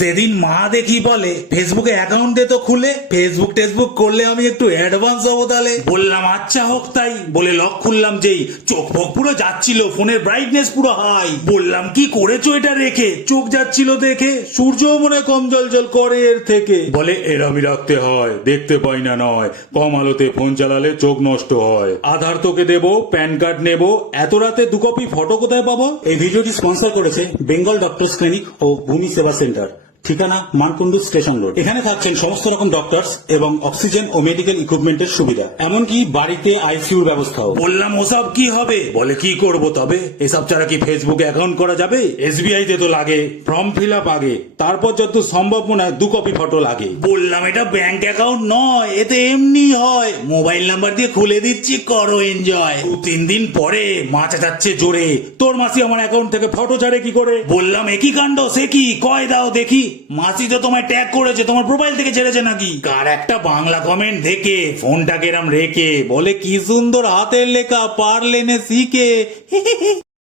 সেদিন মা দেখি বলে ফেসবুকে অ্যাকাউন্ট দে তো খুলে, ফেসবুক টেসবুক করলে আমি একটু অ্যাডভান্স হবো তাহলে। বললাম আচ্ছা হোক তাই। বলে লক খুললাম যেই চোখ ফোক পুরো যাচ্ছিল, ফোনের ব্রাইটনেস পুরো হাই। বললাম কি করেছো এটা রেখে? চোখ যাচ্ছিল দেখে, সূর্য মনে কম জল করে এর থেকে। বলে এরমই রাখতে হয়, দেখতে পাই না নয়, কম আলোতে ফোন চালালে চোখ নষ্ট হয়। আধার তোকে দেবো, প্যান কার্ড নেবো, এত রাতে 2 কপি ফটো কোথায় পাবো? এই ভিডিওটি স্পন্সর করেছে বেঙ্গল ডক্টরস ক্লিনিক ও ভূমি সেবা সেন্টার, ঠিকানা মানকুণ্ডু স্টেশন রোড। এখানে থাকছেন সমস্ত রকম ডক্টরস এবং অক্সিজেন ও মেডিকেল ইকুইপমেন্টের সুবিধা, এমনকি বাড়িতে আইসিইউর ব্যবস্থাও। বললাম ওসব কি হবে? বলে কি করব তবে, এসব ছাড়া কি ফেসবুকে অ্যাকাউন্ট করা যাবে? এসবিআই তে তো লাগে, ফর্ম ফিল আপ আগে, তারপর যত সম্ভব মনে হয় 2 কপি ফটো লাগে। বললাম এটা ব্যাংক অ্যাকাউন্ট নয়, এতে এমনি হয়, মোবাইল নাম্বার দিয়ে খুলে দিচ্ছি, করো এনজয়। 2-3 দিন পরে মা চেঁচাচ্ছে জোরে, তোর মাসি আমার অ্যাকাউন্ট থেকে ফটো ছাড়ে কি করে? বললাম একই কাণ্ড, সে কি, কয় দাও দেখি। মাসি তো তোমায় ট্যাগ করেছে, তোমার প্রোফাইল থেকে ছেড়েছে নাকি? কার একটা বাংলা কমেন্ট দেখে ফোনটাকে এরম রেখে বলে কি সুন্দর হাতের লেখা, পারলেনে শিখে।